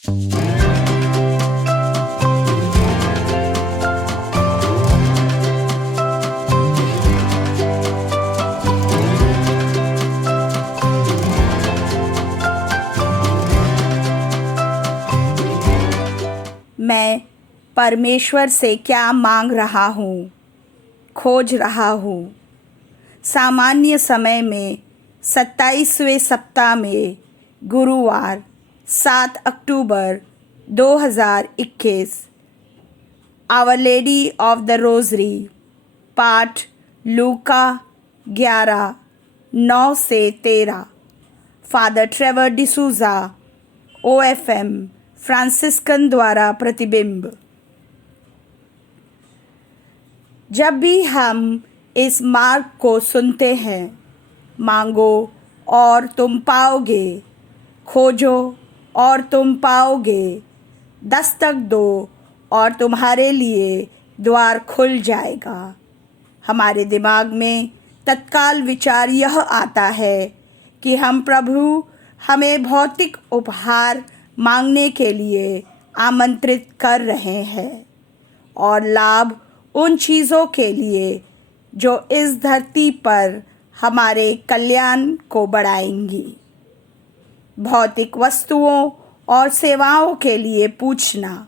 मैं परमेश्वर से क्या मांग रहा हूँ, खोज रहा हूँ। सामान्य समय में 27वें सप्ताह में गुरुवार 7 अक्टूबर 2021 our lady of the rosary पाठ लूका 11:9 से 13 father Trevor D'Souza OFM Franciscan द्वारा प्रतिबिंब। जब भी हम इस मार्ग को सुनते हैं, मांगो और तुम पाओगे, खोजो और तुम पाओगे, दस्तक दो और तुम्हारे लिए द्वार खुल जाएगा, हमारे दिमाग में तत्काल विचार यह आता है कि हम प्रभु हमें भौतिक उपहार मांगने के लिए आमंत्रित कर रहे हैं और लाभ उन चीज़ों के लिए जो इस धरती पर हमारे कल्याण को बढ़ाएंगी। भौतिक वस्तुओं और सेवाओं के लिए पूछना,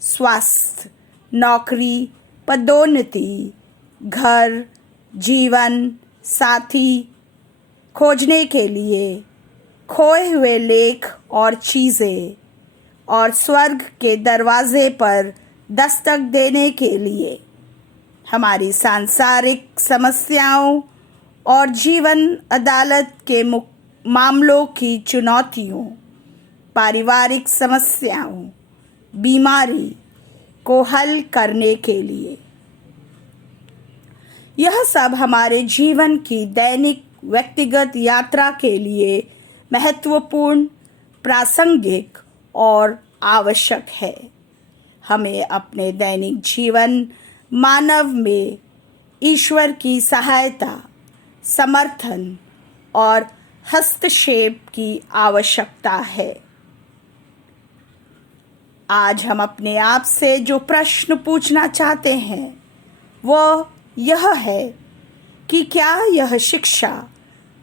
स्वास्थ्य, नौकरी, पदोन्नति, घर, जीवन साथी खोजने के लिए, खोए हुए लेख और चीज़ें और स्वर्ग के दरवाजे पर दस्तक देने के लिए, हमारी सांसारिक समस्याओं और जीवन अदालत के मामलों की चुनौतियों, पारिवारिक समस्याओं, बीमारी को हल करने के लिए। यह सब हमारे जीवन की दैनिक व्यक्तिगत यात्रा के लिए महत्वपूर्ण, प्रासंगिक और आवश्यक है। हमें अपने दैनिक जीवन मानव में ईश्वर की सहायता, समर्थन और हस्तक्षेप की आवश्यकता है। आज हम अपने आप से जो प्रश्न पूछना चाहते हैं वह यह है कि क्या यह शिक्षा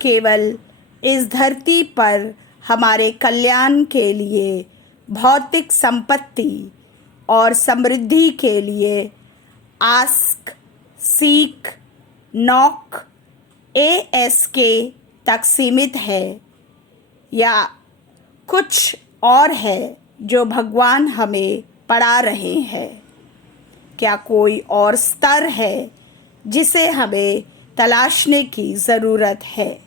केवल इस धरती पर हमारे कल्याण के लिए, भौतिक संपत्ति और समृद्धि के लिए आस्क, सीक, नॉक, ASK तक सीमित है या कुछ और है जो भगवान हमें पढ़ा रहे हैं? क्या कोई और स्तर है जिसे हमें तलाशने की ज़रूरत है?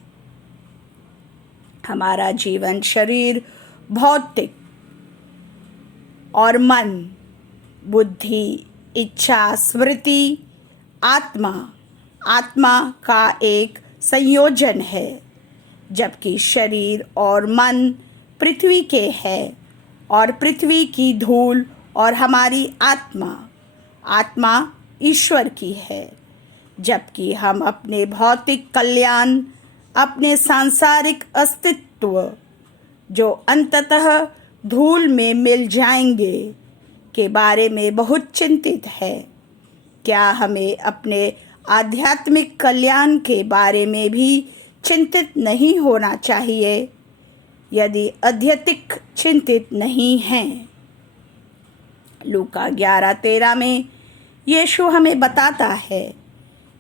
हमारा जीवन शरीर, भौतिक और मन, बुद्धि, इच्छा, स्मृति, आत्मा का एक संयोजन है, जबकि शरीर और मन पृथ्वी के हैं और पृथ्वी की धूल, और हमारी आत्मा ईश्वर की है। जबकि हम अपने भौतिक कल्याण, अपने सांसारिक अस्तित्व जो अंततः धूल में मिल जाएंगे के बारे में बहुत चिंतित है। क्या हमें अपने आध्यात्मिक कल्याण के बारे में भी चिंतित नहीं होना चाहिए? यदि अत्यधिक चिंतित नहीं हैं। लूका 11:13 में यीशु हमें बताता है,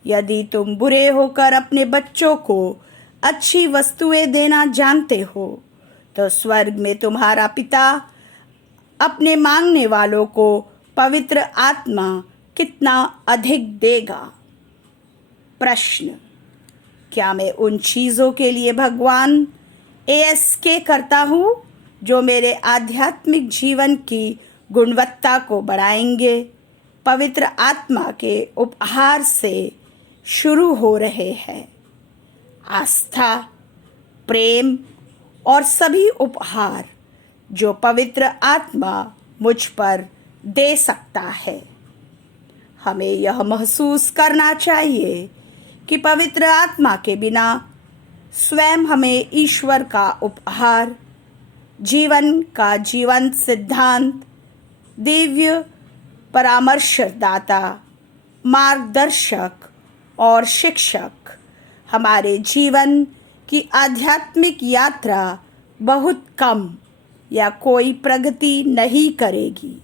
यदि तुम बुरे होकर अपने बच्चों को अच्छी वस्तुएं देना जानते हो तो स्वर्ग में तुम्हारा पिता अपने मांगने वालों को पवित्र आत्मा कितना अधिक देगा। प्रश्न, क्या मैं उन चीज़ों के लिए भगवान ASK करता हूँ जो मेरे आध्यात्मिक जीवन की गुणवत्ता को बढ़ाएंगे? पवित्र आत्मा के उपहार से शुरू हो रहे हैं। आस्था, प्रेम और सभी उपहार जो पवित्र आत्मा मुझ पर दे सकता है। हमें यह महसूस करना चाहिए कि पवित्र आत्मा के बिना स्वयं हमें ईश्वर का उपहार जीवन का जीवंत सिद्धांत, दिव्य परामर्शदाता, मार्गदर्शक और शिक्षक हमारे जीवन की आध्यात्मिक यात्रा बहुत कम या कोई प्रगति नहीं करेगी।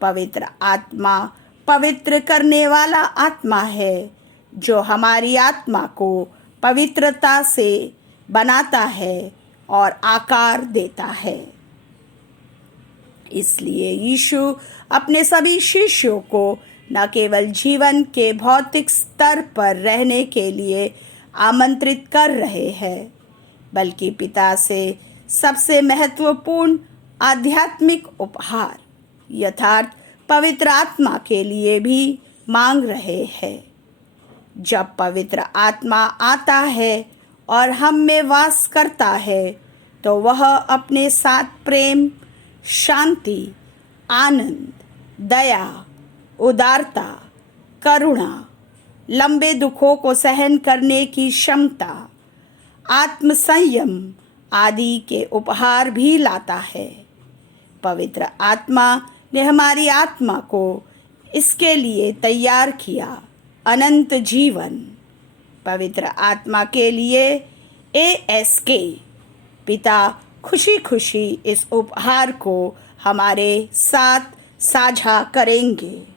पवित्र आत्मा पवित्र करने वाला आत्मा है, जो हमारी आत्मा को पवित्रता से बनाता है और आकार देता है। इसलिए यीशु अपने सभी शिष्यों को न केवल जीवन के भौतिक स्तर पर रहने के लिए आमंत्रित कर रहे हैं, बल्कि पिता से सबसे महत्वपूर्ण आध्यात्मिक उपहार यथार्थ पवित्र आत्मा के लिए भी मांग रहे हैं। जब पवित्र आत्मा आता है और हम में वास करता है, तो वह अपने साथ प्रेम, शांति, आनंद, दया, उदारता, करुणा, लंबे दुखों को सहन करने की क्षमता, आत्मसंयम आदि के उपहार भी लाता है। पवित्र आत्मा ने हमारी आत्मा को इसके लिए तैयार किया, अनंत जीवन। पवित्र आत्मा के लिए ASK पिता खुशी खुशी इस उपहार को हमारे साथ साझा करेंगे।